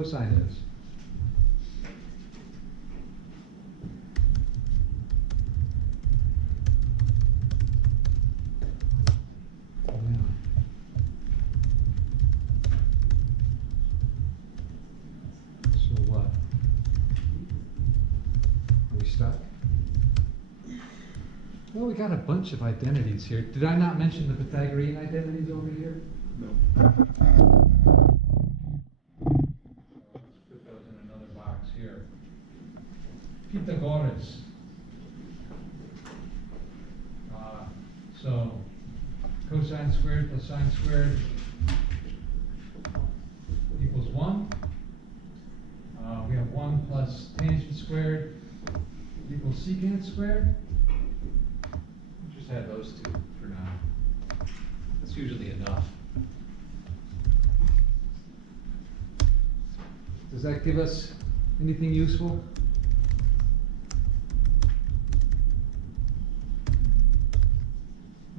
cosine is. So what? Are we stuck? Well, we got a bunch of identities here. Did I not mention the Pythagorean identities over here? No. Let's put those in another box here. Pythagoras. So cosine squared plus sine squared equals 1. We have 1 plus tangent squared equals secant squared. Just add those two for now. That's usually enough. Does that give us anything useful?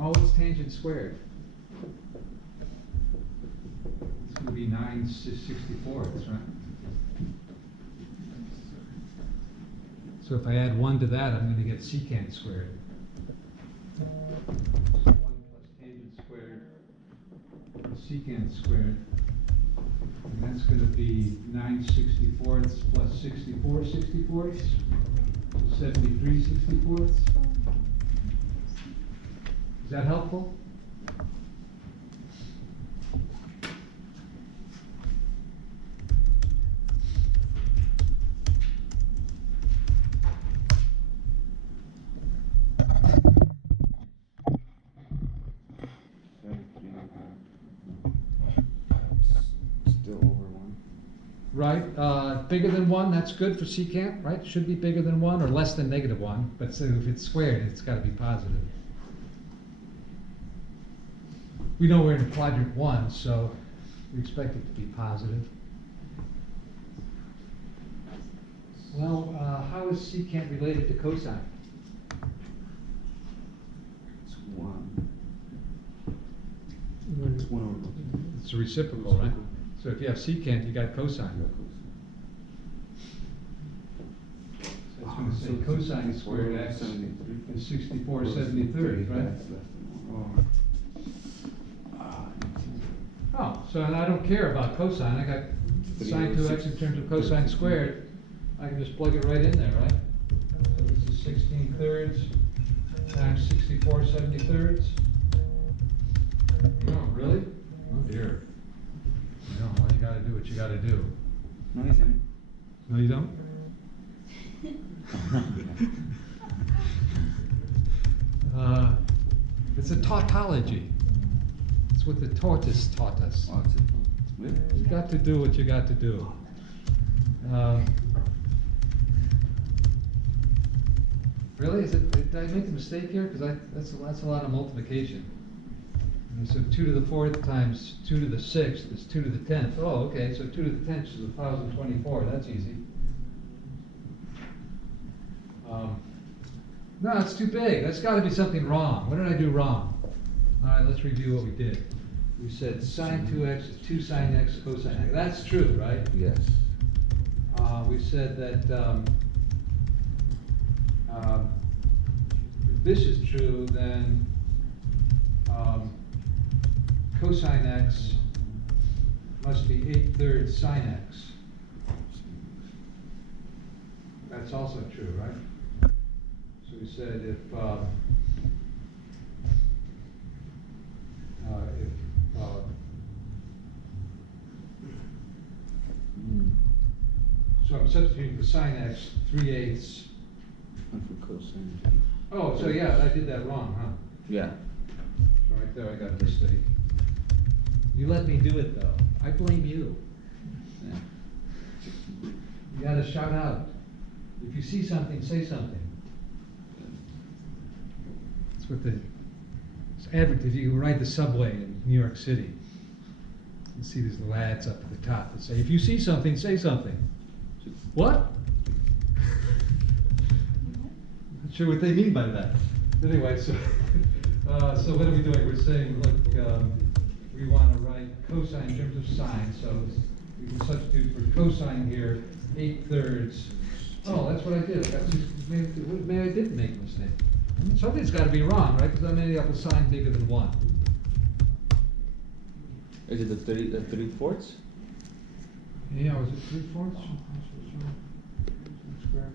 Oh, what's tangent squared? It's going to be 9/64ths, right? So if I add 1 to that, I'm going to get secant squared. So 1 plus tangent squared plus secant squared. And that's going to be 9/64ths plus 64/64ths, 73/64ths. Is that helpful? Still over 1. Right, bigger than 1, that's good for secant, right? Should be bigger than 1 or less than -1, but so if it's squared, it's got to be positive. We know we're in quadrant 1, so we expect it to be positive. Well, how is secant related to cosine? It's 1. It's 1 over 1. It's a reciprocal, right? So if you have secant, you got cosine. So it's going to say cosine squared x is 64/73, right? That's less than 1. Oh, so I don't care about cosine. I got sine 2x in terms of cosine squared. I can just plug it right in there, right? So this is 16/3 times 64/73. Oh, really? Oh dear. You know, well, you gotta do what you gotta do. No, he's in No, you don't? It's a tautology. It's what the tortoise taught us. Oh, it's a split? You got to do what you got to do. Really? Did I make a mistake here? Because that's a lot of multiplication. And so 2 to the 4th times 2 to the 6th is 2 to the 10th. Oh, okay, so 2 to the 10th is 1,024. That's easy. No, it's too big. That's got to be something wrong. What did I do wrong? All right, let's review what we did. We said sine 2x is 2 sine x cosine x. That's true, right? Yes. We said that if this is true, then cosine x must be 8/3 sine x. That's also true, right? So we said if so I'm substituting for sine x 3/8. And for cosine. Oh, so yeah, I did that wrong, huh? Yeah. So right there I got a mistake. You let me do it though. I blame you. Yeah. You gotta shout out. If you see something, say something. That's what it's average. If you ride the subway in New York City, you see these little ads up at the top that say, if you see something, say something. What? Not sure what they mean by that. Anyway, so so what are we doing? We're saying, look, we want to write cosine in terms of sine, so we can substitute for cosine here, 8/3. Oh, that's what I did. I got maybe I didn't make a mistake. Something's got to be wrong, right? Because I'm ending up with sine bigger than 1. Is it the 3/4? Yeah, was it 3/4? Square.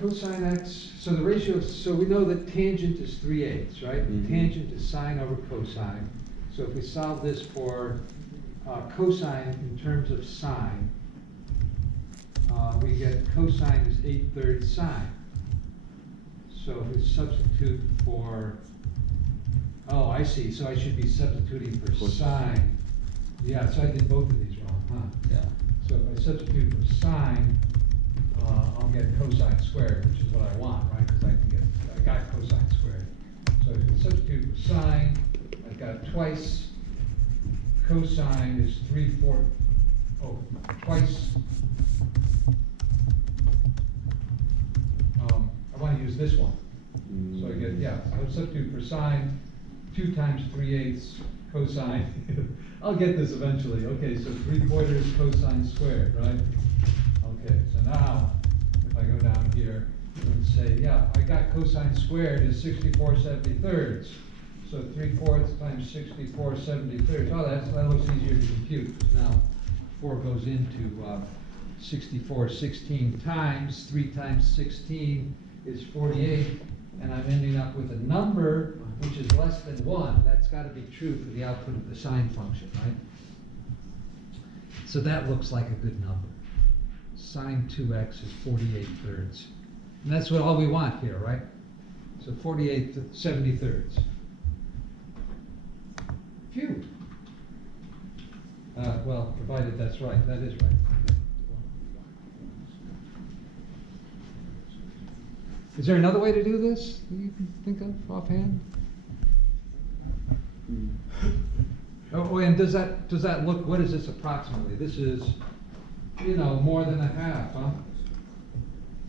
Cosine x, so the ratio, so we know that tangent is 3/8, right? Mhm. Tangent is sine over cosine. So if we solve this for cosine in terms of sine, we get cosine is 8/3 sine. So if we substitute for, oh, I see, so I should be substituting for sine. Yeah, so I did both of these wrong, huh? Yeah. So if I substitute for sine, I'll get cosine squared, which is what I want, right? Because I got cosine squared. So if I substitute for sine, I've got twice cosine is 3/4, twice. I want to use this one. So I get, yeah, I would substitute for sine, 2 times 3/8 cosine. I'll get this eventually. Okay, so 3/4 cosine squared, right? Okay, so now, if I go down here and say, yeah, I got cosine squared is 64/73. So 3/4 times 64/73. Oh, that looks easier to compute. Now, 4 goes into 64/16 times 3 times 16 is 48, and I'm ending up with a number which is less than 1. That's got to be true for the output of the sine function, right? So that looks like a good number. Sine 2x is 48/3. And that's what all we want here, right? So 48/73. Phew. Well, provided that's right. That is right. Is there another way to do this that you can think of offhand? Oh, and does that look, what is this approximately? This is, more than a half, huh?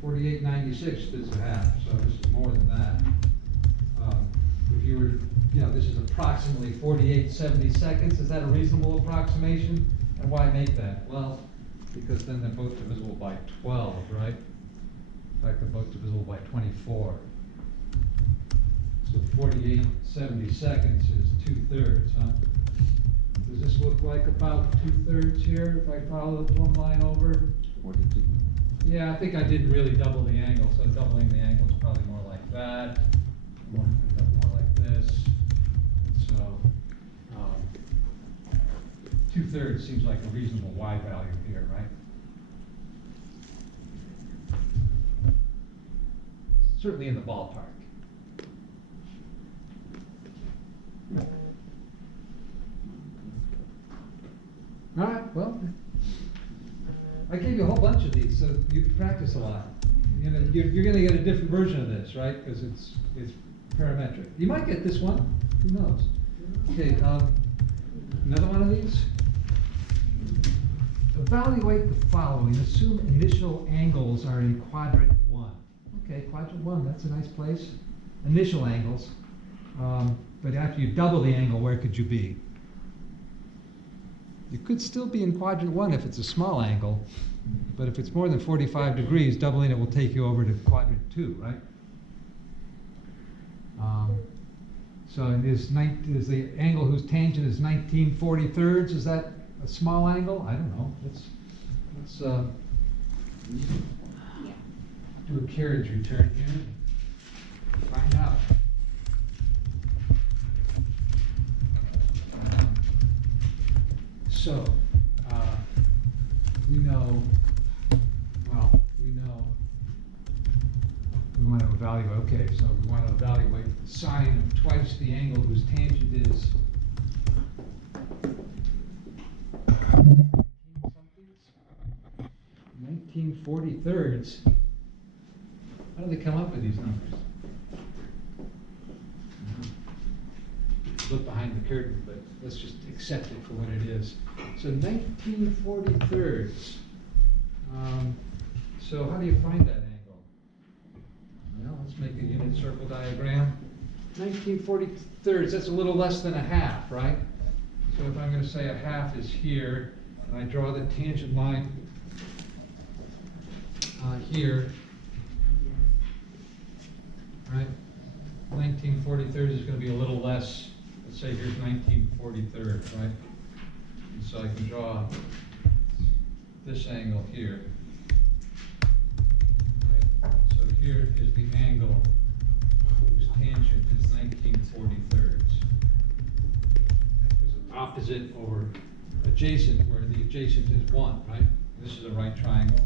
48/96 is a half, so this is more than that. If you were, this is approximately 48/72. Is that a reasonable approximation? And why make that? Well, because then they're both divisible by 12, right? In fact, they're both divisible by 24. So 48/72 is 2/3, huh? Does this look like about 2/3 here if I follow the plumb line over? 42. Yeah, I think I didn't really double the angle, so doubling the angle is probably more like that. More like this. So 2/3 seems like a reasonable y value here, right? Certainly in the ballpark. All right, well, I gave you a whole bunch of these, so you can practice a lot. You're going to get a different version of this, right? Because it's parametric. You might get this one. Who knows? Okay, another one of these. Evaluate the following. Assume initial angles are in quadrant 1. Okay, quadrant 1, that's a nice place. Initial angles. But after you double the angle, where could you be? You could still be in quadrant 1 if it's a small angle, but if it's more than 45 degrees, doubling it will take you over to quadrant 2, right? So is the angle whose tangent is 19/43? Is that a small angle? I don't know. Let's do a carriage return here. Find out. So, we know we want to evaluate, okay, so we want to evaluate the sine of twice the angle whose tangent is 19/43. How do they come up with these numbers? Look behind the curtain, but let's just accept it for what it is. So 19/43. So how do you find that angle? Well, let's make a unit circle diagram. 19/43, that's a little less than a half, right? So if I'm gonna say a half is here, and I draw the tangent line here, right? 19/43 is gonna be a little less, let's say here's 19/43, right? And so I can draw this angle here. Right? So here is the angle whose tangent is 19/43. There's an opposite over adjacent, where the adjacent is 1, right? This is a right triangle,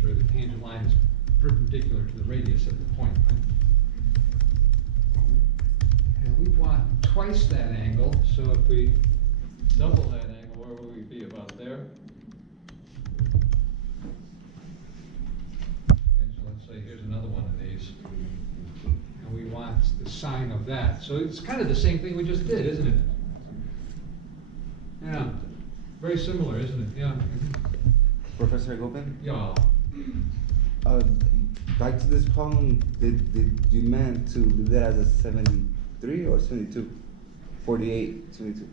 where the tangent line is perpendicular to the radius of the point, right? And we want twice that angle, so if we double that angle, where will we be, about there? Okay, so let's say here's another one of these. And we want the sine of that. So it's kind of the same thing we just did, isn't it? Yeah, very similar, isn't it? Yeah. Professor Gopin? Yeah. Back to this problem, did you meant to do that as a 73 or 72? 48, 72.